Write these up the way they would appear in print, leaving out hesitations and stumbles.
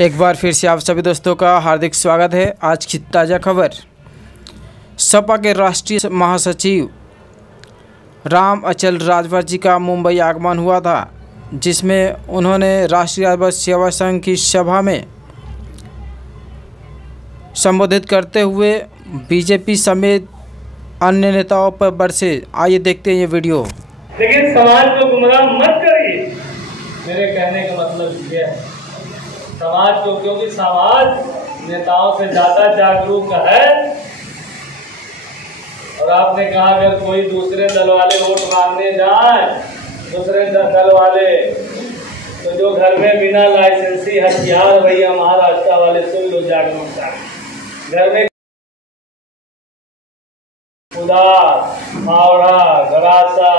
एक बार फिर से आप सभी दोस्तों का हार्दिक स्वागत है। आज की ताज़ा खबर, सपा के राष्ट्रीय महासचिव राम अचल राजभर जी का मुंबई आगमन हुआ था, जिसमें उन्होंने राष्ट्रीय राजभर सेवा संघ की सभा में संबोधित करते हुए बीजेपी समेत अन्य नेताओं पर बरसे। आइए देखते हैं ये वीडियो। लेकिन समाज को गुमराह मत करिए, मेरे कहने का मतलब ये है समाज को, क्योंकि समाज नेताओं से ज्यादा जागरूक है। और आपने कहा अगर कोई दूसरे दल वाले वोट मांगने जाए, दूसरे दल वाले, तो जो घर में बिना लाइसेंसी हथियार, भैया महाराष्ट्र वाले सुन लो जागरूकता, घर में उदास, फावड़ा, गरासा,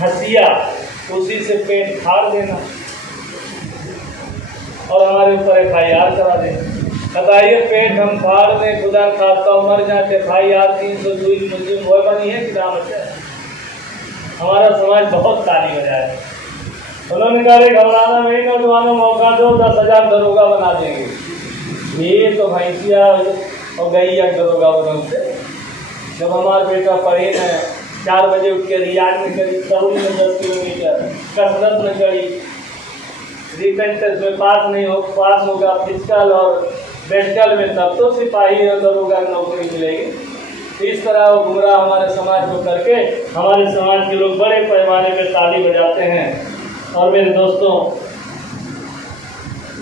हसिया, उसी से पेट फाड़ देना और हमारे ऊपर FIR करा दें। बताइए, पेट हम फाड़ दें, खुदा खाता मर जाते, FIR 302 मुस्लिम वो बनी है कि दामत है। हमारा समाज बहुत ताली बजाया है। उन्होंने कहा घबराना नहीं, नौजवानों मौका दो, 10,000 दरोगा बना देंगे। ये तो भैंसिया और गैया दरोगा बनते। जब हमारा बेटा पढ़े न 4 बजे उठ के रियाज में करी, तरुण में 10 किलोमीटर कसरत में करी, रिपेंटेंस में पास होगा फिजिकल और मेडिकल में, तब तो सिपाही और दरोगा नौकरी मिलेगी। इस तरह वो गुमराह हमारे समाज को करके हमारे समाज के लोग बड़े पैमाने पे ताली बजाते हैं। और मेरे दोस्तों,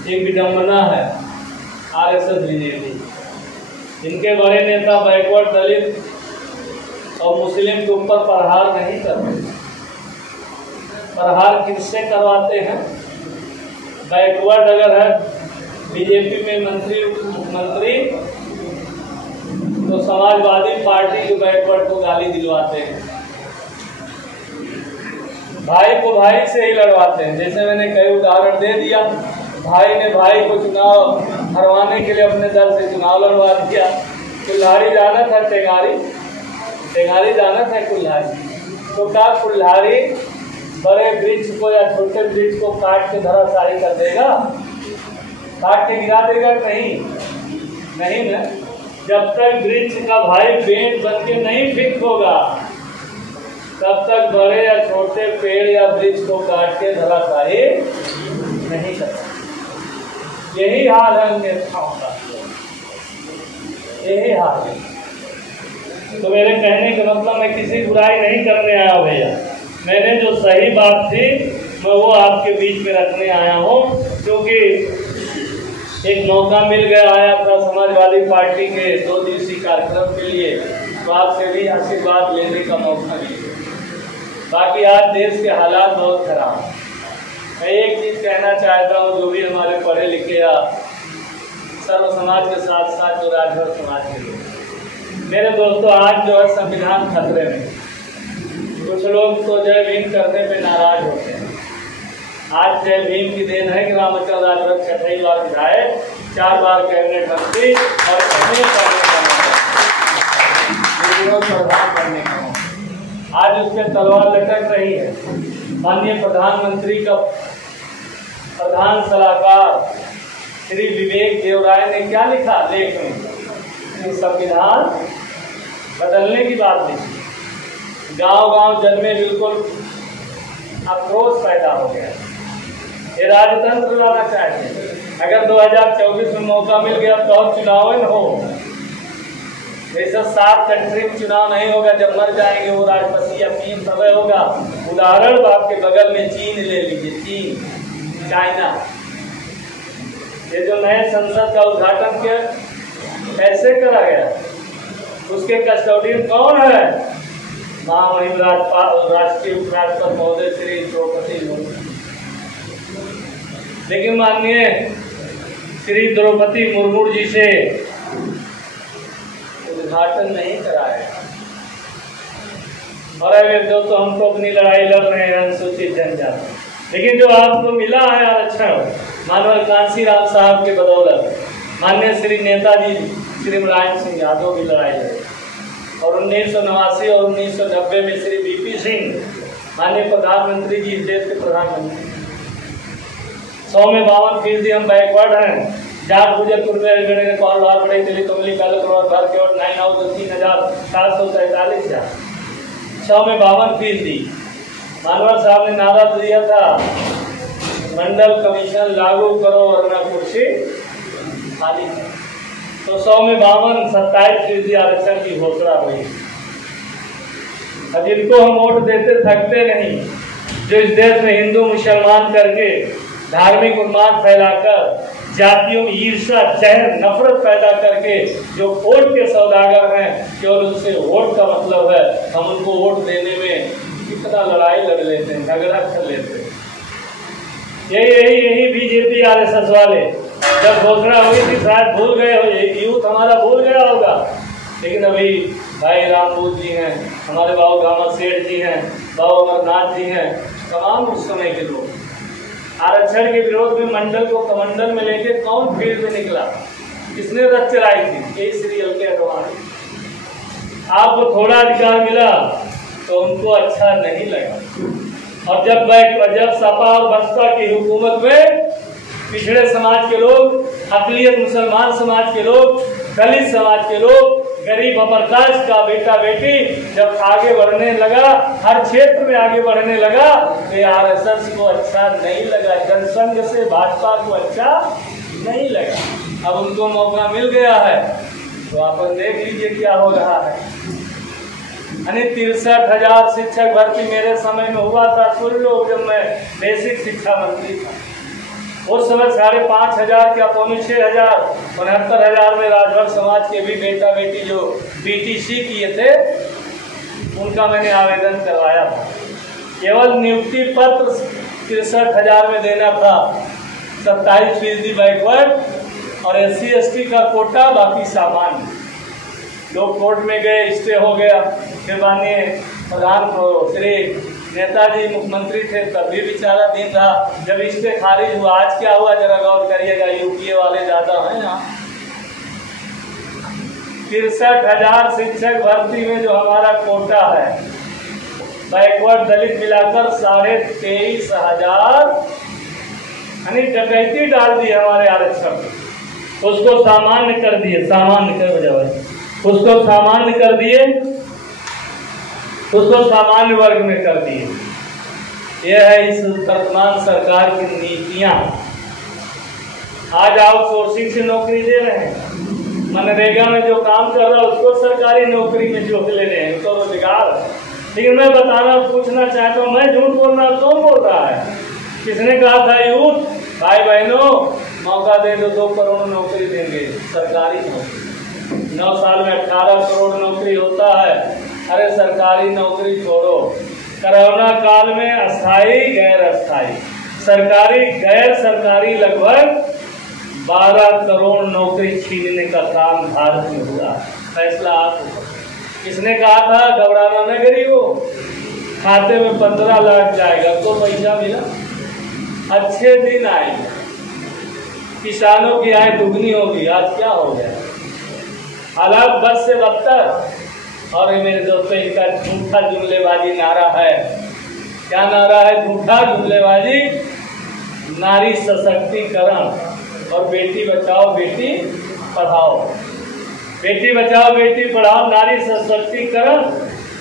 एक विडम्बना है RSS बीजेपी, इनके बड़े नेता बैकवर्ड दलित और मुस्लिम के ऊपर प्रहार नहीं करते। प्रहार किससे करवाते हैं? बैकवर्ड अगर है बीजेपी में मंत्री मुख्यमंत्री, तो समाजवादी पार्टी के बैकवर्ड को गाली दिलवाते हैं, भाई को भाई से ही लड़वाते हैं। जैसे मैंने कई उदाहरण दे दिया, भाई ने भाई को चुनाव हरवाने के लिए अपने दल से चुनाव लड़वा दिया। कुल्हाड़ी जाना था, टेंगारी जाना था कुल्हाड़ी, तो क्या कुल्हाड़ी बड़े वृक्ष को या छोटे वृक्ष को काट के धराशायी कर देगा? काट के गिरा देगा? नहीं ना। जब तक वृक्ष का भाई बेंच बन के नहीं फिट होगा, तब तक बड़े या छोटे पेड़ या वृक्ष को काट के धराशायी नहीं करता। यही हाल है नेताओं का, यही हाल है। तो मेरे कहने का मतलब मैं किसी बुराई नहीं करने आया भैया, मैंने जो सही बात थी मैं वो आपके बीच में रखने आया हूँ। क्योंकि एक मौका मिल गया, आया था समाजवादी पार्टी के 2 दिवसीय कार्यक्रम के लिए, तो आपसे भी आशीर्वाद लेने का मौका मिला। बाकी आज देश के हालात बहुत खराब हैं। मैं एक चीज़ कहना चाहता हूँ, जो भी हमारे पढ़े लिखे या सर्व समाज के साथ साथ जो राजभर समाज के लोग, मेरे दोस्तों, आज जो है संविधान खतरे में। कुछ लोग तो जय भीम करने पे नाराज होते हैं। आज जय भीम की देन है कि राम अचल राजभर 6 बार विधायक, 4 बार कैबिनेट मंत्री और प्रधान बनने का आज उस पर तलवार लटक रही है। माननीय प्रधानमंत्री का प्रधान सलाहकार श्री विवेक देवराय ने क्या लिखा लेख में? संविधान बदलने की बात लिखी। गांव-गांव जन में बिल्कुल आक्रोश पैदा हो गया। ये राजतंत्र लाना चाहते हैं। अगर 2024 में मौका मिल गया तो चुनाव न हो, जैसे 7 कंट्री में चुनाव नहीं होगा, जब मर जाएंगे वो राष्ट्रपति या PM समय होगा। उदाहरण तो आपके बगल में चीन ले लीजिए, चीन, चाइना। ये जो नए संसद का उद्घाटन किया कैसे करा गया, उसके कस्टोडियन कौन है? महामहिम राष्ट्रीय उपराष्ट्रपति महोदय श्री द्रौपदी मुर्मू। लेकिन माननीय श्री द्रौपदी मुर्मू जी से उद्घाटन नहीं कराया। और अगर दोस्तों, हम तो अपनी लड़ाई लड़ रहे हैं अनुसूचित जनजाति, लेकिन जो आपको मिला है आरक्षण मानव कांशीराम साहब के बदौलत, माननीय श्री नेताजी श्री मुलायम सिंह यादव की लड़ाई लड़ी, और 1989 और 1990 में श्री VP सिंह माननीय प्रधानमंत्री जी, देश के प्रधानमंत्री, 100 में 52% हम बैकवर्ड हैं। जाट गुजर कुर्मे गणे कौन लोहार बड़े दिल्ली तुमली कल करोड़ भर के और 9 आउट 3,743 है। 100 में 52%। मानवर साहब ने नारा दिया था, मंडल कमीशन लागू करो वरना कुर्सी खाली। तो 100 में 52, 27% आरक्षण की घोषणा हुई। अब जिनको हम वोट देते थकते नहीं, जो इस देश में हिंदू मुसलमान करके धार्मिक उन्माद फैलाकर जातियों में ईर्ष्या, जहर, नफरत पैदा करके जो वोट के सौदागर हैं, केवल उनसे वोट का मतलब है हम उनको वोट देने में कितना लड़ाई लड़ लेते हैं, झगड़ा कर लेते हैं। यही बीजेपी आरएसएस वाले जब घोषणा हुई थी शायद भूल गए हो, यूथ हमारा भूल गया होगा, लेकिन अभी भाई रामबूत जी हैं, हमारे बाबू गामा सेठ जी हैं, बाबू अमरनाथ जी हैं, तमाम उस समय के लोग आरक्षण के विरोध में मंडल को कमंडल में लेके कौन फील्ड में निकला, किसने रच चलाई थी? यही सीरियल के अडवाणी। आपको थोड़ा अधिकार मिला तो उनको अच्छा नहीं लगा। और जब सपा और बसपा की हुकूमत में पिछड़े समाज के लोग, अक़लियत मुसलमान समाज के लोग, दलित समाज के लोग, गरीब अबरदाश्त का बेटा बेटी जब आगे बढ़ने लगा, हर क्षेत्र में आगे बढ़ने लगा, तो आरएसएस को अच्छा नहीं लगा, जनसंघ से भाजपा को अच्छा नहीं लगा। अब उनको मौका मिल गया है तो आप देख लीजिए क्या हो रहा है। 63,000 शिक्षक भर्ती मेरे समय में हुआ था, सुन लो, जब मैं बेसिक शिक्षा मंत्री था। उस समय 5,500 या 6,000, 69,000 में राजभर समाज के भी बेटा बेटी जो बीटीसी किए थे उनका मैंने आवेदन करवाया था। केवल नियुक्ति पत्र 63,000 में देना था, 27% बैकवर्ड और SC ST का कोटा, बाकी सामान्य। लोग कोर्ट में गए, स्टे हो गया। फिर माननीय प्रधान श्री नेताजी मुख्यमंत्री थे, तब भी बेचारा दिन रहा, जब स्टे खारिज हुआ। आज क्या हुआ जरा गौर करिएगा, यूपीए वाले ज्यादा हैं यहाँ। 63,000 शिक्षक भर्ती में जो हमारा कोटा है, बैकवर्ड दलित मिलाकर 23,500 यानी डकैती डाल दी हमारे आरक्षण, उसको सामान्य कर दिए, सामान्य कर बजाय उसको सामान्य कर दिए, उसको सामान्य वर्ग में कर दिए। यह है इस वर्तमान सरकार की नीतियां। आज आउटसोर्सिंग से नौकरी दे रहे हैं, मनरेगा में जो काम कर रहा है उसको सरकारी नौकरी में जोड़ ले रहे हैं, तो रोजगार। लेकिन मैं बताना पूछना चाहता हूँ, मैं झूठ बोल रहा, कौन बोल रहा है? किसने कहा था यूथ भाई बहनों मौका दे दो, 2 करोड़ नौकरी देंगे, सरकारी नौकरी। 9 साल में 18 करोड़ नौकरी होता है। अरे सरकारी नौकरी छोड़ो, कोरोना काल में अस्थाई गैर अस्थाई, सरकारी गैर सरकारी लगभग 12 करोड़ नौकरी छीनने का काम भारत में हुआ। फैसला आपको। किसने कहा था घबराना न गरीबों, खाते में 15 लाख जाएगा तो पैसा मिला, अच्छे दिन आएंगे, किसानों की आय दुगनी होगी। आज क्या हो गया, हालात बस से बदतर। और ये मेरे दोस्तों, इनका झूठा जुमलेबाजी नारा है। क्या नारा है? झूठा जुमलेबाजी, नारी सशक्तिकरण और बेटी बचाओ बेटी पढ़ाओ। बेटी बचाओ बेटी पढ़ाओ, नारी सशक्तिकरण।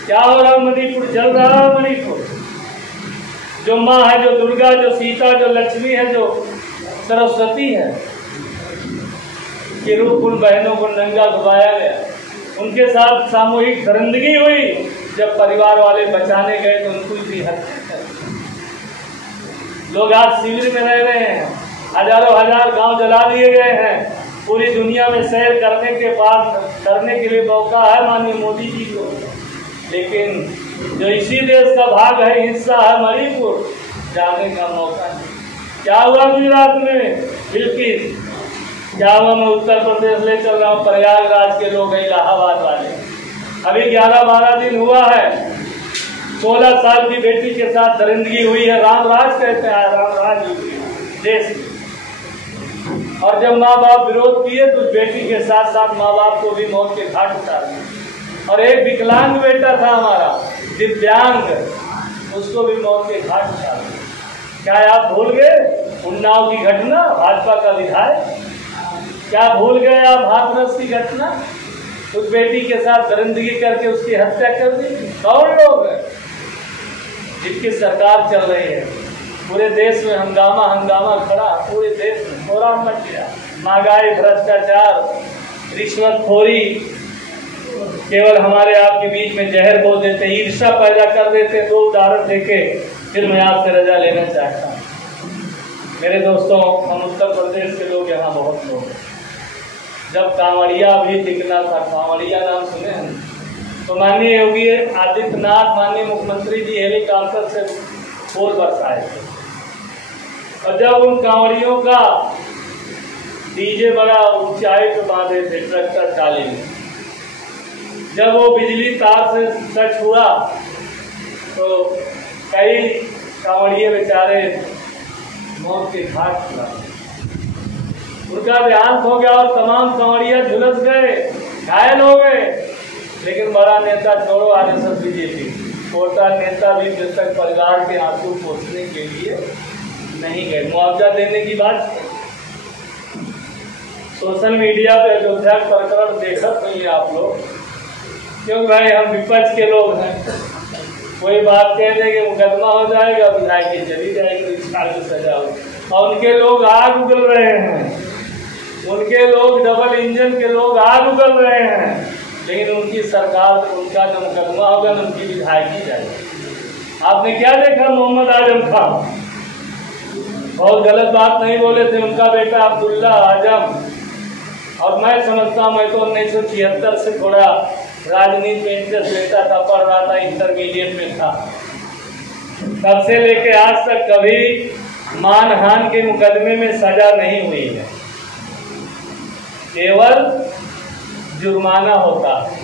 क्या हो रहा मणिपुर? जल रहा है मणिपुर। जो माँ है, जो दुर्गा, जो सीता, जो लक्ष्मी है, जो सरस्वती है, के रूप उन बहनों को नंगा डुबाया गया। उनके साथ सामूहिक दरिंदगी हुई। जब परिवार वाले बचाने गए तो उनको भी हत्या कर दी। लोग आज शिविर में रह रहे हैं, हजारों हजार गांव जला दिए गए हैं। पूरी दुनिया में सैर करने के बाद करने के लिए मौका है माननीय मोदी जी को, लेकिन जो इसी देश का भाग है, हिस्सा है मणिपुर, जाने का मौका नहीं। क्या हुआ गुजरात में? बिल्किस। क्या हुआ? मैं उत्तर प्रदेश ले चल रहा हूँ, प्रयागराज के लोग हैं, इलाहाबाद वाले। अभी 11-12 दिन हुआ है, 16 साल की बेटी के साथ दरिंदगी हुई है। रामराज कहते हैं, रामराज देश में। और जब माँ बाप विरोध किए तो बेटी के साथ साथ माँ बाप को भी मौत के घाट उतार दिया। और एक विकलांग बेटा था हमारा, दिव्यांग, उसको भी मौत के घाट उतार दिया। क्या आप भूल गए? उन्नाव की घटना, भाजपा का विधायक, क्या भूल गए आप हाथरस की घटना? उस बेटी के साथ दरिंदगी करके उसकी हत्या कर दी। कौन लोग हैं जिनकी सरकार चल रही है? पूरे देश में हंगामा हंगामा खड़ा, पूरे देश में कोहराम मच गया। महंगाई, भ्रष्टाचार, रिश्वतखोरी केवल हमारे आपके बीच में जहर बोल देते, ईर्ष्या पैदा कर देते। दो उदाहरण देके फिर मैं आपसे रजा लेना चाहता हूँ। मेरे दोस्तों, हम उत्तर प्रदेश के लोग यहाँ बहुत लोग हैं। जब कांवड़िया भी दिखना था, कांवड़िया नाम सुने हैं, तो माननीय योगी आदित्यनाथ, माननीय मुख्यमंत्री जी हेलीकॉप्टर से फूल बरसाए थे। और जब उन कांवड़ियों का डीजे बड़ा ऊंचाई पे बांधे थे ट्रैक्टर ट्राली में, जब वो बिजली तार से टच हुआ तो कई कांवड़िए बेचारे मौत के घाट पर, उनका देहांत हो गया और तमाम कांवड़िया झुलस गए, घायल हो गए। लेकिन बड़ा नेता छोड़ो आरएसएस बीजेपी, छोटा नेता भी मृतक परिवार के आंसू पोंछने के लिए नहीं गए। मुआवजा देने की बात, सोशल मीडिया पे अयोध्या प्रकरण देखत नहीं है आप लोग, क्योंकि भाई हम विपक्ष के लोग हैं। कोई बात कह देंगे, मुकदमा हो जाएगा, विधायक चली जाएगी, 20 साल की सजा हो। और उनके लोग आग उगल रहे हैं, उनके लोग डबल इंजन के लोग आग उगल रहे हैं, लेकिन उनकी सरकार, उनका जो मुकदमा होगा न उनकी विधायकी जाएगी। आपने क्या देखा? मोहम्मद आजम खान बहुत गलत बात नहीं बोले थे, उनका बेटा अब्दुल्ला आजम। और मैं समझता हूँ, मैं तो 1976 से थोड़ा राजनीति में इंटरेस्ट लेता था, पढ़ रहा था, इंटरमीडिएट में था। तब से लेके आज तक कभी मानहानि के मुकदमे में सजा नहीं हुई है, केवल जुर्माना होता है।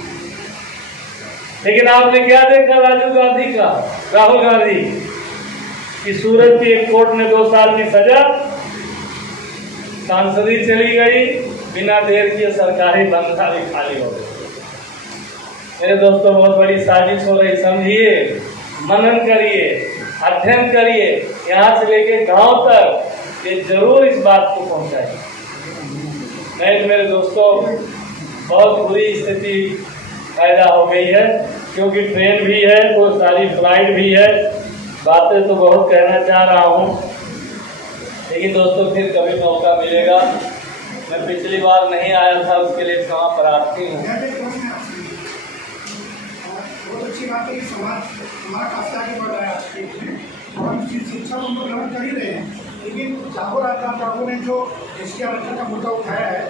लेकिन आपने क्या देखा राजीव गांधी का, राहुल गांधी की सूरत की एक कोर्ट ने 2 साल की सजा, सांसदी चली गई, बिना देर किए सरकारी बंगला भी खाली हो गई। मेरे दोस्तों, बहुत बड़ी साजिश हो रही, समझिए, मनन करिए, अध्ययन करिए, यहाँ से लेके गांव तक ये जरूर इस बात को पहुँचाए। नहीं, मेरे दोस्तों, बहुत बुरी स्थिति पैदा हो गई है, क्योंकि ट्रेन भी है, बहुत सारी फ्लाइट भी है। बातें तो बहुत कहना चाह रहा हूँ, लेकिन दोस्तों फिर कभी मौका मिलेगा। मैं पिछली बार नहीं आया था, उसके लिए क्षमा प्रार्थी हूँ। बहुत अच्छी बात है कि समाज हमारा काफी आगे बढ़ रहा है आज के दिन, और हम शिक्षा को हम लोग ग्रहण कर ही रहे हैं। लेकिन जागो राजनाथ बाबू ने जो एसटी आरक्षण का मुद्दा उठाया है,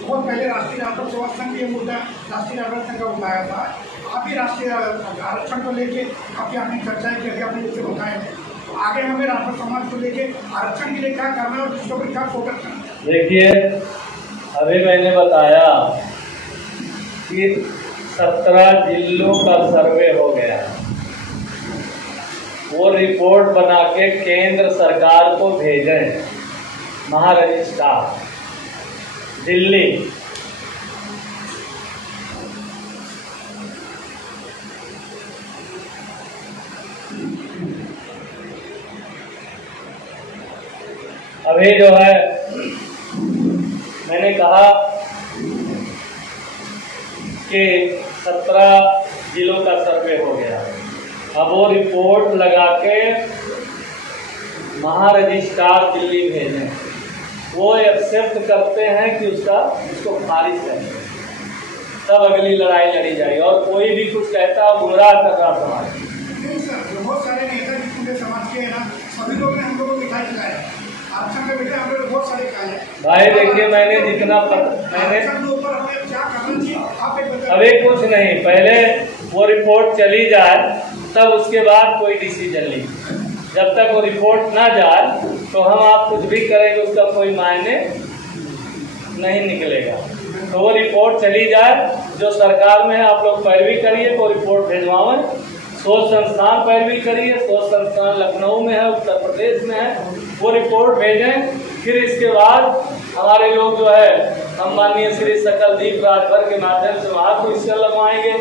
बहुत पहले राष्ट्रीय राजपथ सेवा संघ ने ये मुद्दा राष्ट्रीय आरक्षण का उठाया था। अभी राष्ट्रीय आरक्षण को लेके काफ़ी आपने चर्चाएं की, अभी आपने जैसे बताए हैं, तो आगे हमें राजपथ समाज को लेके आरक्षण के लिए क्या करना है और इसके ऊपर क्या फोकस करना है? देखिए, अभी मैंने बताया कि 17 जिलों का सर्वे हो गया, वो रिपोर्ट बना के केंद्र सरकार को भेजें, महारजिस्ट्रार दिल्ली। अभी जो है मैंने कहा कि 17 जिलों का सर्वे हो गया, अब वो रिपोर्ट लगा के महारजिस्ट्रार दिल्ली भेजें, वो एक्सेप्ट करते हैं कि उसको खारिज करें, तब अगली लड़ाई लड़ी जाएगी। और कोई भी कुछ कहता गुमराह कर रहा समाज। बहुत सारे नेता पूरे समाज के ना, सभी लोग ने हम लोगों को मिठाई खिलाया, आरक्षण के बेटे हम लोग बहुत सारे खाए हैं। भाई देखिए, मैंने जितना मैंने अभी कुछ नहीं, पहले वो रिपोर्ट चली जाए तब उसके बाद कोई डिसीजन लीजिए। जब तक वो रिपोर्ट ना जाए तो हम आप कुछ भी करेंगे उसका कोई मायने नहीं निकलेगा। तो वो रिपोर्ट चली जाए, जो सरकार में है आप लोग पैरवी करिए, वो रिपोर्ट भिजवाएं। शोध संस्थान पैरवी करिए, शोध संस्थान लखनऊ में है, उत्तर प्रदेश में है, वो रिपोर्ट भेजें। फिर इसके बाद हमारे लोग जो है, हम माननीय श्री सकलदीप राजभर के माध्यम से वहाँ को इससे लगवाएंगे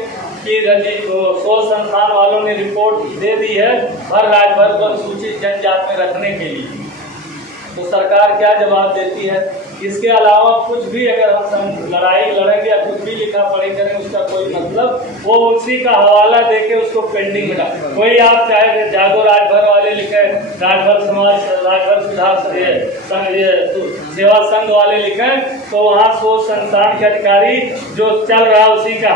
कि शोध संस्थान वालों ने रिपोर्ट दे दी है भर राजभर पर सूचित जनजात में रखने के लिए। तो सरकार क्या जवाब देती है? इसके अलावा कुछ भी अगर हम लड़ाई लड़ेंगे या कुछ भी लिखा पढ़ी करें उसका कोई मतलब, वो उसी का हवाला देके उसको पेंडिंग में डाल। कोई आप चाहे जागो राजभर वाले लिखे, राजभर समाज, राजभर सुधार सेवा संघ वाले लिखे, तो वहाँ सोच संस्थान के अधिकारी जो चल रहा है उसी का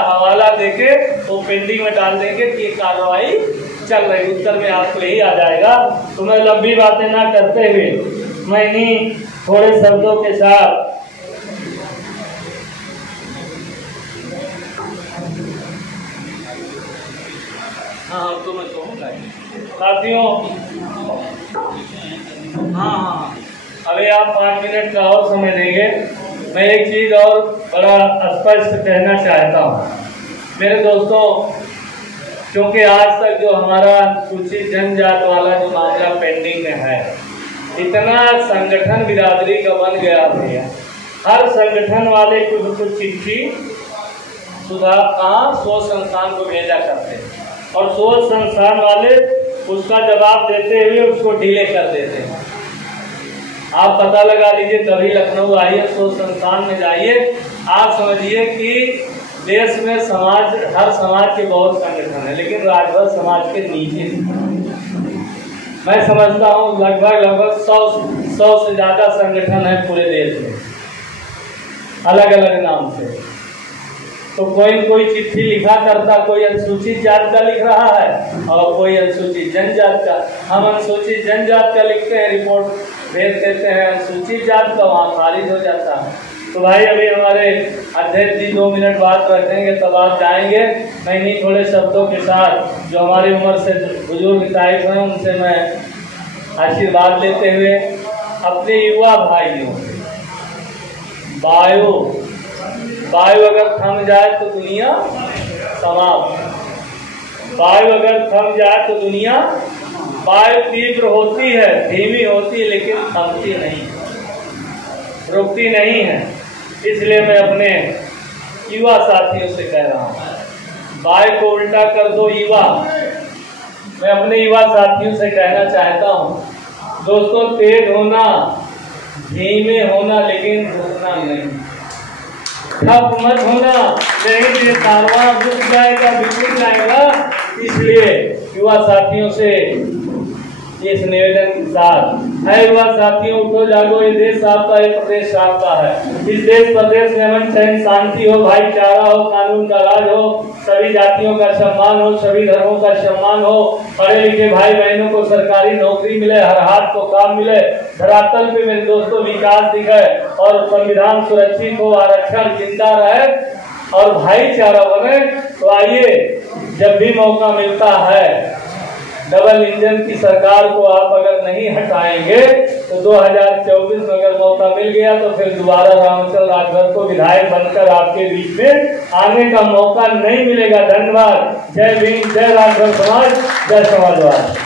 हवाला देके वो पेंडिंग में डाल देंगे कि ये कार्रवाई चल रही। उत्तर में आपको यही आ जाएगा। तो मैं लंबी बातें ना करते हुए मैं इन्हीं थोड़े शब्दों के साथ तो मैं कहूँगा साथियों, अभी आप 5 मिनट का और समय देंगे। मैं एक चीज़ और बड़ा स्पष्ट कहना चाहता हूँ मेरे दोस्तों, क्योंकि आज तक जो हमारा अनुसूचित जनजात वाला जो मामला पेंडिंग में है, इतना संगठन बिरादरी का बन गया भैया। हर संगठन वाले कुछ चिट्ठी सुधार सोच संस्थान को भेजा करते हैं और सोच संस्थान वाले उसका जवाब देते हुए उसको डिले कर देते हैं। आप पता लगा लीजिए, कभी लखनऊ आइए, सोच संस्थान में जाइए, आप समझिए कि देश में समाज, हर समाज के बहुत संगठन है, लेकिन राजभर समाज के नीचे मैं समझता हूँ लगभग 100 से ज़्यादा संगठन है पूरे देश में, अलग अलग नाम से। तो कोई चिट्ठी लिखा करता, कोई अनुसूचित जात का लिख रहा है और कोई अनुसूचित जनजात का। हम अनुसूचित जनजात का लिखते हैं, रिपोर्ट भेज देते हैं, अनुसूचित जात का वहाँ खारिज हो जाता है। तो भाई अभी हमारे अध्यक्ष जी 2 मिनट बात रखेंगे, तब आप जाएंगे। मैं इन्हीं थोड़े शब्दों के साथ जो हमारी उम्र से बुजुर्ग साहिब हैं उनसे मैं आशीर्वाद लेते हुए अपने युवा भाइयों, वायु अगर थम जाए तो दुनिया समाप्त। वायु अगर थम जाए तो दुनिया, वायु तीव्र होती है, धीमी होती है, लेकिन थमती नहीं, रुकती नहीं है। इसलिए मैं अपने युवा साथियों से कह रहा हूँ, वायु को उल्टा कर दो युवा। मैं अपने युवा साथियों से कहना चाहता हूँ, दोस्तों तेज होना, धीमे होना, लेकिन रुकना नहीं, ठप मत होना, नहीं कारवां रुक जाएगा, बिगड़ जाएगा। इसलिए युवा साथियों से इस निवेदन के साथ है, युवा साथियों उठो जागो, ये देश आपका, ये प्रदेश आपका है। इस देश प्रदेश में अमन चैन शांति हो, भाईचारा हो, कानून का राज हो, सभी जातियों का सम्मान हो, सभी धर्मों का सम्मान हो, पढ़े लिखे भाई बहनों को सरकारी नौकरी मिले, हर हाथ को काम मिले, धरातल पे मेरे दोस्तों विकास दिखे और संविधान सुरक्षित हो, आरक्षण जिंदा रहे और भाईचारा बने। तो आइए, जब भी मौका मिलता है, डबल इंजन की सरकार को आप अगर नहीं हटाएंगे तो 2024 में अगर मौका मिल गया तो फिर दोबारा रामचंद्र राजभर को विधायक बनकर आपके बीच में आने का मौका नहीं मिलेगा। धन्यवाद। जय भीम, जय राजभर समाज, जय समाजवाद।